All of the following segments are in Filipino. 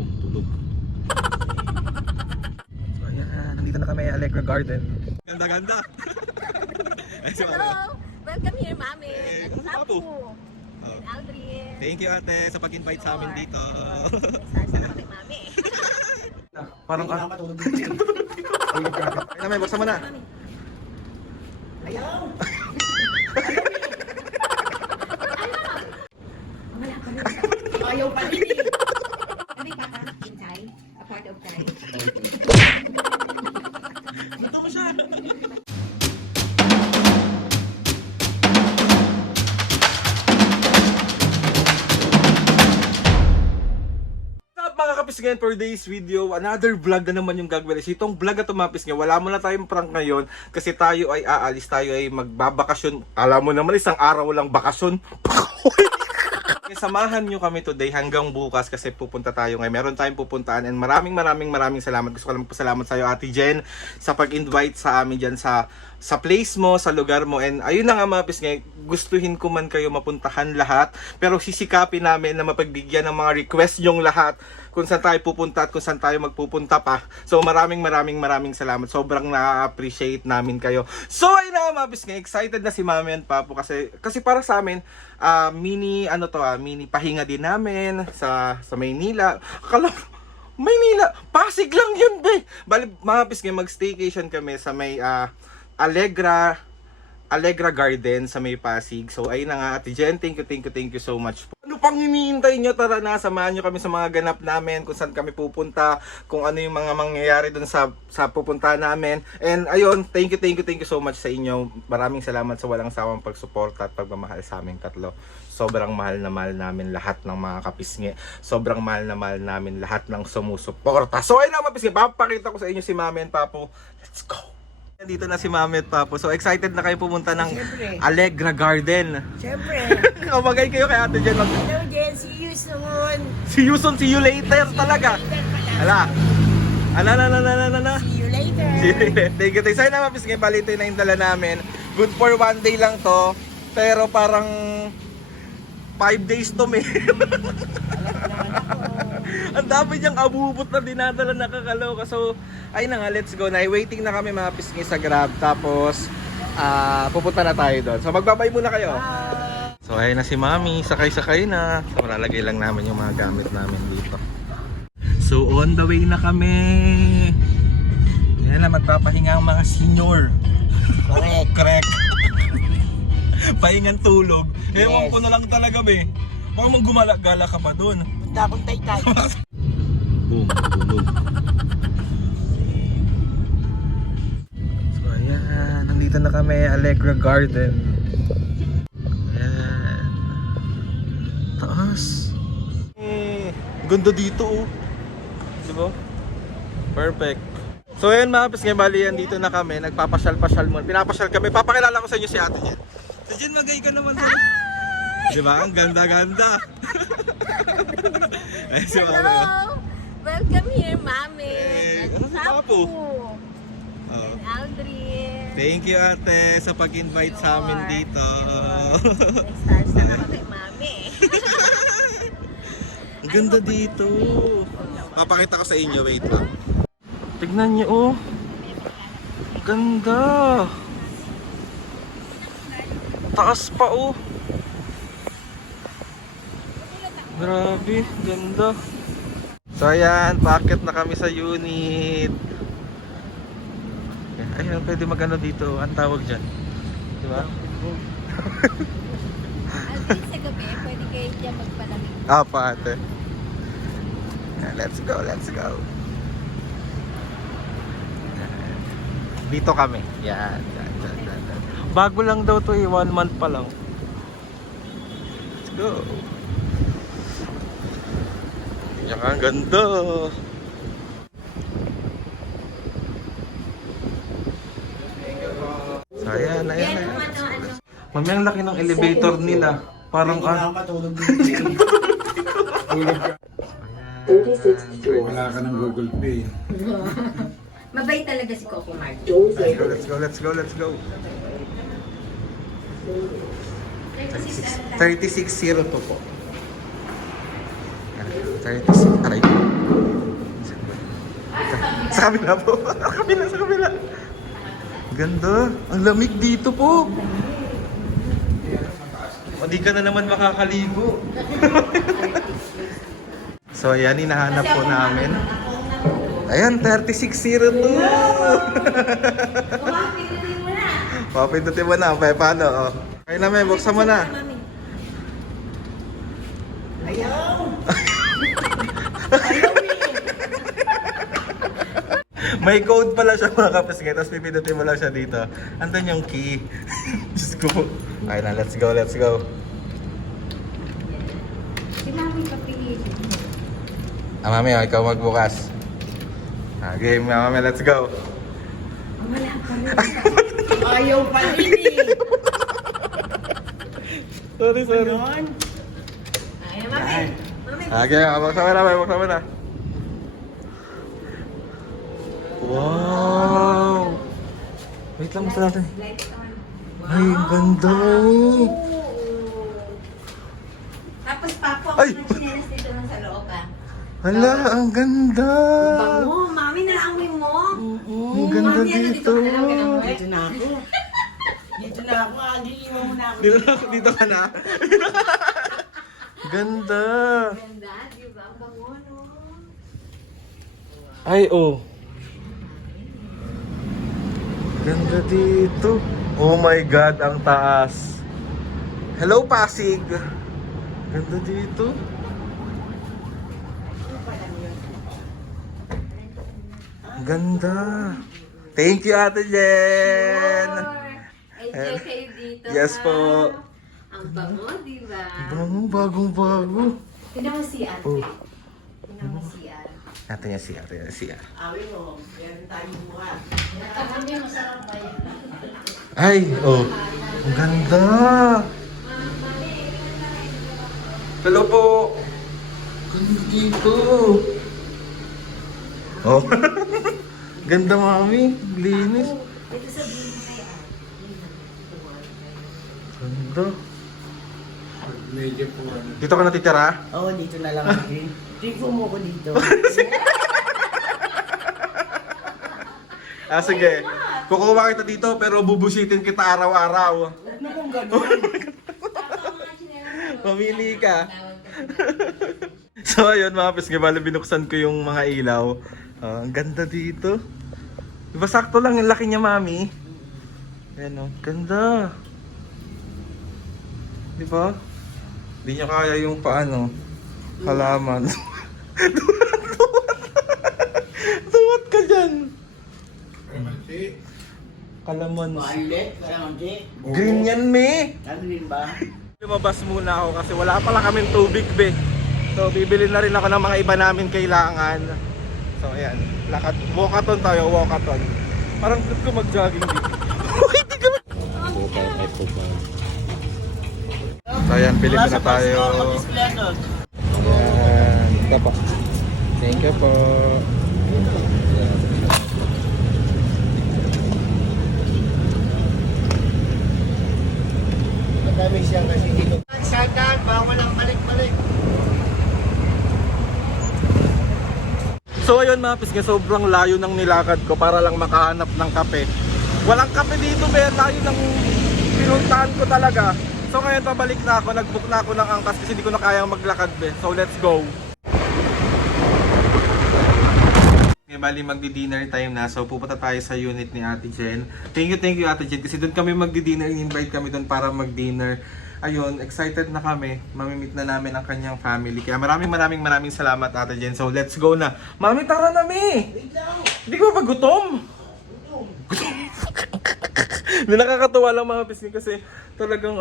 Boom, tulog. So ayan, nandito na kami Allegra Garden. Ganda-ganda. Hello! Welcome here, Mami! Hey, At ano Papu! Oh. And Aldrin! Thank you ate sa pag-invite sa amin dito. Sarsa na kami, Mami! Parang ay naman, buksan mo na. Ayaw! Ayaw pa rin eh! Ano yung baka? Inside? A part of Thai? Ito mo siya. Mga kapis ngayon for today's video, another vlog na naman yung gagawin. Itong vlog na tumapis nga, wala mo na tayong prank ngayon kasi tayo ay aalis, tayo ay magbabakasyon. Alam mo naman, isang araw lang bakasyon. Samahan nyo kami today hanggang bukas kasi pupunta tayo ngayon. Meron tayong pupuntaan and maraming salamat. Gusto ko lang magpasalamat sa iyo Ate Jen sa pag-invite sa amin dyan sa place mo, sa lugar mo. And ayun na nga mga kapis ngayon, gustuhin ko man kayo mapuntahan lahat. Pero sisikapin namin na mapagbigyan ng mga request yung lahat kung saan tayo pupunta at kung saan tayo magpupunta pa. So maraming salamat. Sobrang na-appreciate namin kayo. So ayun na mga kapis ngayon, excited na si Mami and Papu kasi para sa amin, mini pahinga din namin sa Maynila. Akala Maynila, Pasig lang yun be. Bali mga kapis ngayon, mag-staycation kami sa may Allegra Garden sa may Pasig. So ayun na nga Ate Jen, thank you so much. Ano pang hinihintay nyo? Tara na, samahan nyo kami sa mga ganap namin, kung saan kami pupunta, kung ano yung mga mangyayari dun sa pupunta namin. And ayun, thank you so much sa inyo. Maraming salamat sa walang sawang pagsuporta at pagmamahal sa aming tatlo. Sobrang mahal na mahal namin lahat ng mga kapisngi. Sobrang mahal na mahal namin lahat ng sumusuporta. So ayun na mga kapisngi, papakita ko sa inyo si Mami and Papu. Let's go! Dito na si Mami at Papu. So excited na kayo pumunta ng Allegra Garden. Siyempre! Kamagay kayo kay Ate Jen. Hello, Jen! See you soon! See you soon, see you later talaga. Ala. See you later! Thank you. Sa'yo naman, Piskay, bali ito na yung dala namin. Good for one day lang to. Pero parang 5 days to me. Ang dami niyang abubot na dinadala, nakakaloka. So, ayun na nga, let's go na. Waiting na kami mga Piskay sa Grab. Tapos, pupunta na tayo doon. So, magbabay muna kayo. So, ayun na si Mami. Sakay-sakay na. So, malalagay lang namin yung mga gamit namin dito. So, on the way na kami. Yan na, magpapahinga ang mga senior. Correct. Pahingang tulog. Ewan ko na lang talaga, be. Baka mong gumala-gala ka pa doon. Punta akong taytay. Boom, tulog. So, ayan. Nandito na kami, Allegra Garden. Ayan. Taas. Ganda dito, oh. Diba? Perfect. So ayun mga kapis, ngayon bali yan, dito na kami, nagpapasyal-pasyal muna. Pinapasyal kami, papakilala ko sa inyo si Ate Jen. Si Jen, magay ka naman sa... Diba? Ang ganda-ganda. Ay, si Mami. Hello! Welcome here, Mami! Hey, At ano si Papu? And Aldrin! Thank you ate sa pag-invite sa amin dito. Sarsa na kami, Mami! Ang ganda dito. Papakita ko sa inyo, wait lang. Tignan niyo, oh. Ganda. Taas pa, oh. Grabe, ganda. So ayan, packet na kami sa unit. Ayun, pwede magano dito. Ang tawag dyan, di ba? Aldrin, sa gabi, pwede kayo dyan magpalamig. Pa ate. Yeah, let's go. Dito kami. Yan. Bago lang daw to, 1 month pa lang. Let's go. Yan, ang ganda. So ayan. Mami, ang laki ng elevator nila. Parang matulog dito. 36 stores. Wala ka ng Google Pay. Mabait talaga si Coco Mart. Let's go. 3602 po. 36, aray. Sa kabila po. Sa kabila. Ganda. Ang lamig dito po. O, di ka na naman makakaligo. So, ayan, hinahanap po namin. Ayan, 3602. Pindutin mo na. Paano? Oh. Ay na, may buksan mo na. Ayaw! May code pala siya mga kapasgay, tapos pipindutin mo lang siya dito. Andun yung key. Diyos ko. Ay na, let's go, let's go. Si Mami papiliin. Mami, ikaw magbukas. Game, Mami, let's go. Wala pa rin. Ayaw pa rin eh. Sorry. Ayun, Mami. Mami. Game, buksan mo na, buksan mo na. Wow! Wait lang, buksan natin. Light on. Ay, ganda. Tapos papo ako Ay! ng chinelas dito lang sa loob ah. Hala, ang ganda. Bango, Mami, naamoy mo. Ang ganda Mami, ano, dito. ka na lang, ganun, eh. Dito na ako. Dito na ako. Agi, iwan mo na ako. Dito ka na. Ganda. Ganda, di ba? Ang bango, no? Ay, oh. Ganda dito. Oh my God, ang taas. Hello, Pasig. Ganda dito. Ganda. Thank you, Ate Jen. Enjoy kayo dito. Yes ha? po. Ang bango, di ba? Bagong-bago. Tingnan mo si Ate. Oh. Tingnan mo si Ate. Ate niya siya, ate niya siya. Awin mo. Meron tayong bukas. Hindi masarap ba yun? Ay, oh. Ang ganda. Hello po. Ganda dito. Oh. Ganda, Mami. Linis. Ito sabihin mo kay Ate. Ganda. Medyo po ano. Dito ka natitira? Oo, dito na lang ako. Trifo mo ko dito. Sige. Kukuha kita dito pero bubusitin kita araw-araw. Huwag na kung gano'n. Mamili ka. So ayun mga pesge, bali binuksan ko yung mga ilaw. Ang ganda dito. Diba sakto lang yung laki niya, Mami? Ayan o, ganda. Diba? Hindi niya kaya yung paano, halaman. Duwat ka dyan. Kalaman. Violet, kalamansi. Green yan, me. Ano rin ba? Lumabas muna ako kasi wala pala kaming tubig, be. So, bibili na rin ako ng mga iba namin kailangan. So, ayan. Lakad. Walkathon tayo, walkathon. Parang trip ko mag-jogging dito. Hindi ka So, ayan. Bili Wala na sa tayo. Pasko, mag-displeno. Ayan. Ito po. Thank you po. Madami siyang kasi dito. Sadan, bawal ang balik-balik. So ayun mga pisga, sobrang layo ng nilakad ko para lang makahanap ng kape. Walang kape dito, men. Layo ng pinuntahan ko talaga. So ngayon pabalik na ako, nag-book na ako ng angkas kasi hindi ko na kayang maglakad, be. So let's go. Okay, bali magdi-dinner time na. So pupunta tayo sa unit ni Ate Jen. Thank you Ate Jen kasi doon kami magdi-dinner. In-invite kami doon para mag-dinner. Ayun, excited na kami. Mamimit na namin ang kanyang family. Kaya maraming salamat, Ate Jen. So let's go na. Mami, tara na, mi! Hindi ko ba gutom? Hindi, nakakatuwa lang mga pisngi kasi talagang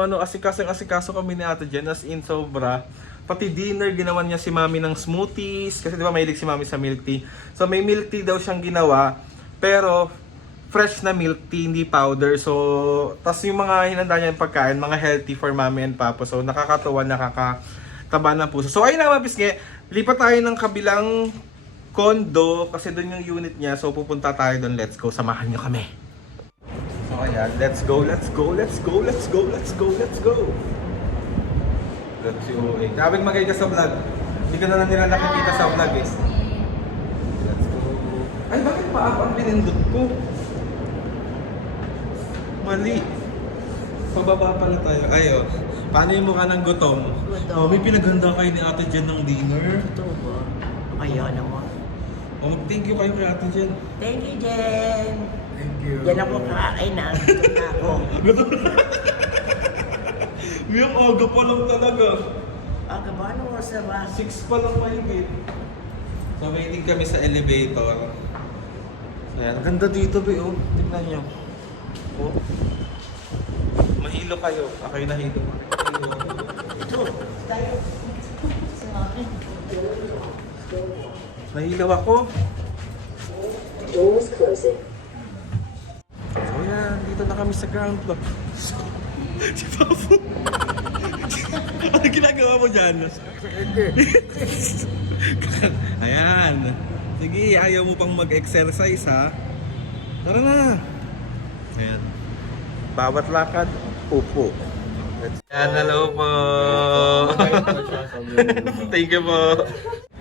asikaso kami ni Ate Jen, as in sobra. Pati dinner, ginawa niya si Mami ng smoothies kasi di ba mahilig si Mami sa milk tea. So may milk tea daw siyang ginawa pero fresh na milk tea, hindi powder. So tas yung mga hinanda niya yung pagkain, mga healthy for Mami and Papa. So nakakatuwa, nakakataba ng puso. So ayun na mga pisngi, lipat tayo ng kabilang condo kasi doon yung unit niya. So pupunta tayo doon. Let's go, samahan niyo kami. So ayan, let's go. Let's go. Sabi magay ka sa vlog. Hindi ka na lang nila nakikita sa vlog eh. pinindot ko? Mali. Pababa pala tayo. Ayo. Paano yung mukha ng gutom? Gutom. Oh, may pinaganda kayo ni Ate Jen ng dinner. Ito ba? Ayaw naman. Oh, thank you kayo kay Ate Jen. Thank you, Jen. Thank you. Yan ako kakain na. Gutom na ako. Yung aga pa lang talaga. Aga ba? Ano oras na ba? 6 pa lang mahigit. So, waiting kami sa elevator. So, yan. Ang ganda dito, be. Oh. Tignan nyo. Oh. Mahilo kayo. Ako'y nahilo. Ito. Tayo. Nahilaw ako. Doors closing. So yan, dito na kami sa ground floor. Si Papo. Ano ginagawa mo dyan? Ayan. Sige, ayaw mo pang mag-exercise ha. Tara na. Ayan. Bawat lakad, upo. Ayan, hello po. Thank you po.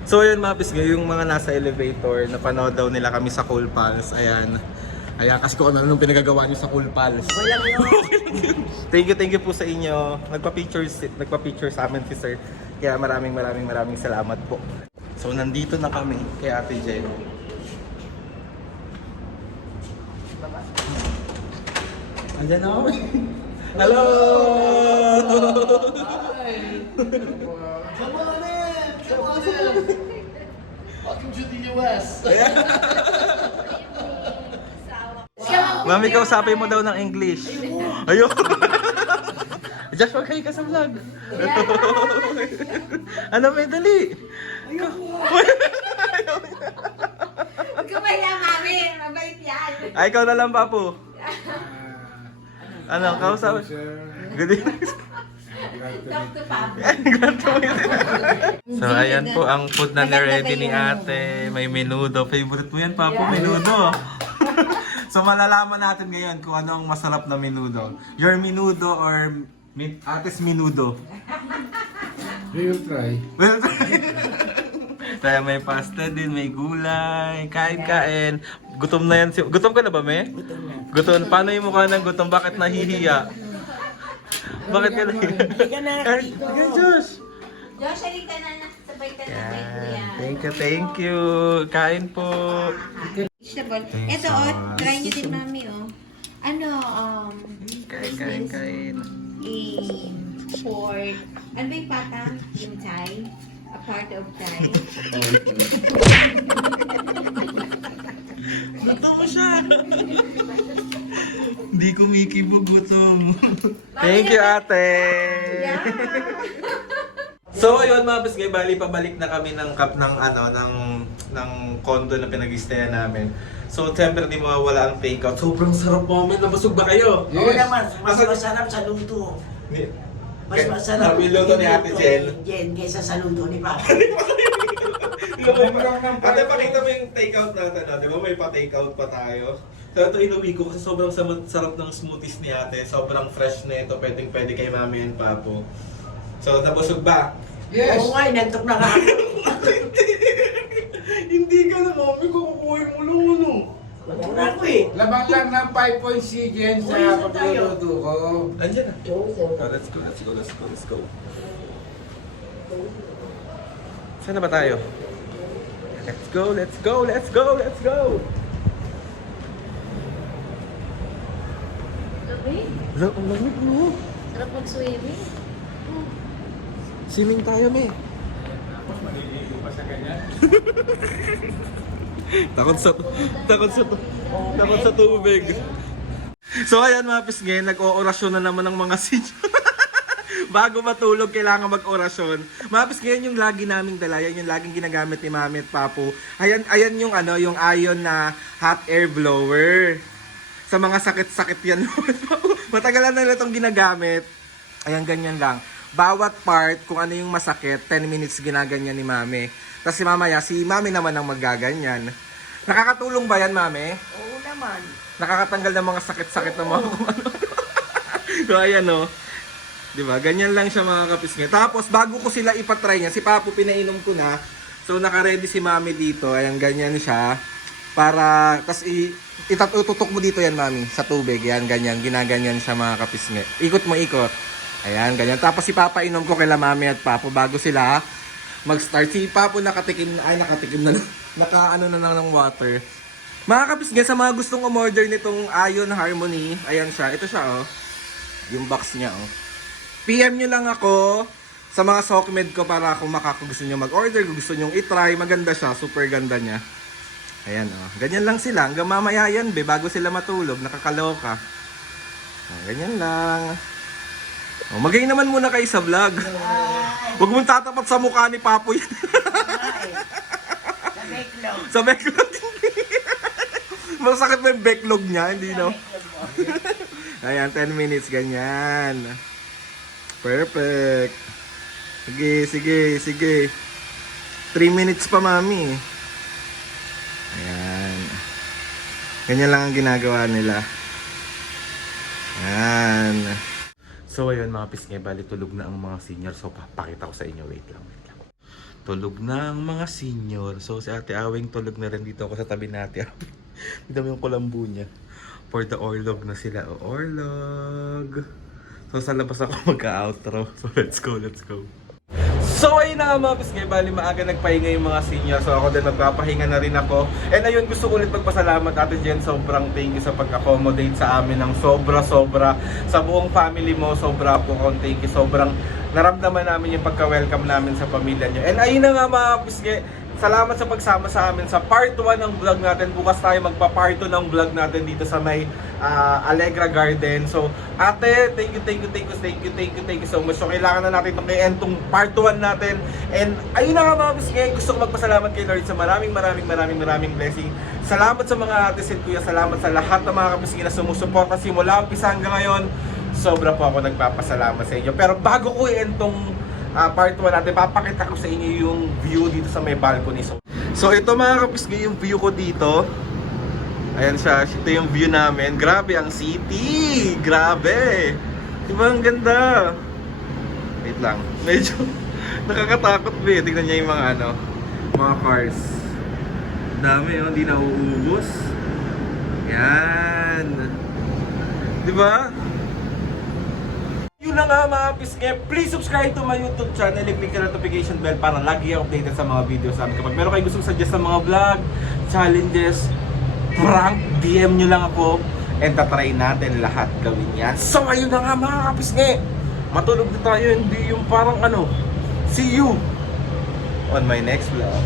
So yun mga pisga, yung mga nasa elevator, napanood daw nila kami sa Cool Pals. Ayan. Ayan, kasi kung ano nung pinagagawa nyo sa Cool Pals. Walang yun. Thank you po sa inyo. Nagpa-picture sa amin si Sir. Kaya maraming salamat po. So nandito na kami kay Ate Jen. Andiyan na kami. Hello! Come on in! Come on in! Welcome to the US! Mami, kausapin mo daw ng English. Ayun. Josh, wag kayo ka sa vlog. Ano, may dali. Huwag ka mahiya, mami. Mabait yan. Ay, ikaw na lang, Papo. Ano, kausapin? Good evening. Talk to Papa. So, ayan po ang food na ni-ready ni ate. May menudo. Favorite mo yan, Papo, menudo. So, malalaman natin ngayon kung ano ang masarap na menudo. Your menudo or ate's menudo? We will try. Well, tayo may pasta din, may gulay, kain-kain. Gutom na yan. Gutom ka na ba, me? Gutom na. Gutom. Paano yung mukha ng gutom? Bakit nahihiya? Bakit ka nahihiya? Hindi ka na dito. Okay, Josh. Josh, halika na. Sabay ka na kay Kuya. Thank you. Kain po. Vegetable. Thanks Ito, so oh, much. try nyo din, mami, oh. Ano, Kain. pork. Ano ba yung pata? Yung Thai? A part of Thai? Gutom mo siya. Hindi kumikibog, gutom. Thank you, ate. Yeah. So ayun mga bisgay, bali pabalik na kami ng ng condo na pinag-istayan namin. So siyempre di mawawala ang takeout. Sobrang sarap po. Nabusog ba kayo? Oo naman. Mas masarap sa luto. Mas masarap. Nabiluto ni Ate Jen. Jen kaysa sa luto ni Papa. Ate, pakita mo yung takeout natin. Di ba may pa-takeout pa tayo? So ito inuwi ko kasi sobrang sarap ng smoothies ni ate. Sobrang fresh na ito. Pwede kay mami and papo. So nabusog ba? Yes! Oo nga, inantok na nga ako. Hindi ka na mami, kukukuhin mo lang ano. Inantok na ako eh. Labang lang ng 5 points si Jen sa pagluluto ko. Andiyan na. Doors open. Oh, let's go. Saan na ba tayo? Let's go. Ang lamig mo. Sarap mag-swimming. Swimming tayo, me. takot sa tubig. So ayan mga pisngin, nag-oorasyon na naman ng mga senior. Bago matulog, kailangan mag-orasyon. Mga pisngin, yung lagi naming dala, yan yung laging ginagamit ni Mami at Papo. Ayan yung yung ion na hot air blower. Sa mga sakit-sakit yan. Matagalan na nila itong ginagamit. Ayan, ganyan lang. Bawat part, kung ano yung masakit, 10 minutes ginaganyan ni Mami. Tapos si Mami naman ang maggaganyan. Nakakatulong ba yan, Mami? Oo naman. Nakakatanggal ng mga sakit-sakit ng mga kung ano. So, ayan o. Diba? Ganyan lang siya mga kapisngi. Tapos, bago ko sila ipatry niya, si Papo pinainom ko na. So, nakaready si Mami dito. Ayan, ganyan siya. Para, tas itutok mo dito yan, mami, sa tubig. Yan, ganyan. Ginaganyan siya mga kapisngi. Ikot mo, ikot. Ayan, ganyan. Tapos ipapainom ko kila mami at papo bago sila mag-start. Si papo nakatikim na lang. Naka-ano na lang ng water. Mga kapisngi, sa mga gustong umorder nitong Ion Harmony, ayan siya. Ito siya, oh. Yung box niya, oh. PM nyo lang ako sa mga Sokmed ko para kung gusto nyo mag-order, kung gusto nyo i-try, maganda siya. Super ganda niya. Ayan, oh. Ganyan lang sila. Hanggang mamaya yan, bago sila matulog. Nakakaloka. Oh, ganyan lang. Oh, magay naman muna kayo sa vlog. Huwag mong tatapat sa mukha ni Papo yan. Sa backlog. Sa backlog. Masakit mo yung backlog niya, hindi no? Ayan, 10 minutes, ganyan. Perfect. Sige. 3 minutes pa, mami. Ayan. Ganyan lang ang ginagawa nila. Ayan. So ayun mga pisngi, bali tulog na ang mga senior. So papakita ko sa inyo, wait lang. Tulog na ang mga senior. So si Ate Awing tulog na rin, dito ako sa tabi natin. Dito yung kulambu niya. For the orlog na sila. O orlog. So sa labas ako magka-outro. So let's go. So ayun na nga mga pisngi, bali maaga nagpahinga yung mga senior. So ako din magpapahinga na rin ako. And ayun, gusto ko ulit magpasalamat Ate Jen. Sobrang thank you sa pag-accommodate sa amin ng sobra. Sa buong family mo, sobra po akong thank you. Sobrang naramdaman namin yung pagka-welcome namin sa pamilya nyo. And ayun na nga mga pisngi, salamat sa pagsama sa amin sa part 1 ng vlog natin. Bukas tayo magpa-part 2 ng vlog natin dito sa may Allegra Garden. So, ate, thank you so much. So, kailangan na natin itong i-end tong part 1 natin. And ayun na nga mga pisngi, gusto ko magpasalamat kay Lord sa maraming blessing. Salamat sa mga ate at kuya, salamat sa lahat ng mga kapisngi na sumusuporta simula umpisa hanggang ngayon. Sobra po ako nagpapasalamat sa inyo. Pero bago ko i-end tong part 1 natin, papakita ko sa inyo yung view dito sa may balcony. So ito mga kapisngi, yung view ko dito. Ayan siya, ito yung view namin. Grabe ang city! Grabe! Diba ang ganda? Wait lang, medyo nakakatakot ba eh. Tignan niya yung mga cars. Dami yun, hindi nauubos. Yan. Diba? Yun na nga mga pisngi, please subscribe to my YouTube channel and click the notification bell para lagi updated sa mga videos namin. Kapag meron kayo gustong suggest sa mga vlog, challenges, prank, DM nyo lang ako and tatry natin lahat gawin yan. So ayun na nga mga kapisngi, matulog na tayo, hindi yung parang see you on my next vlog.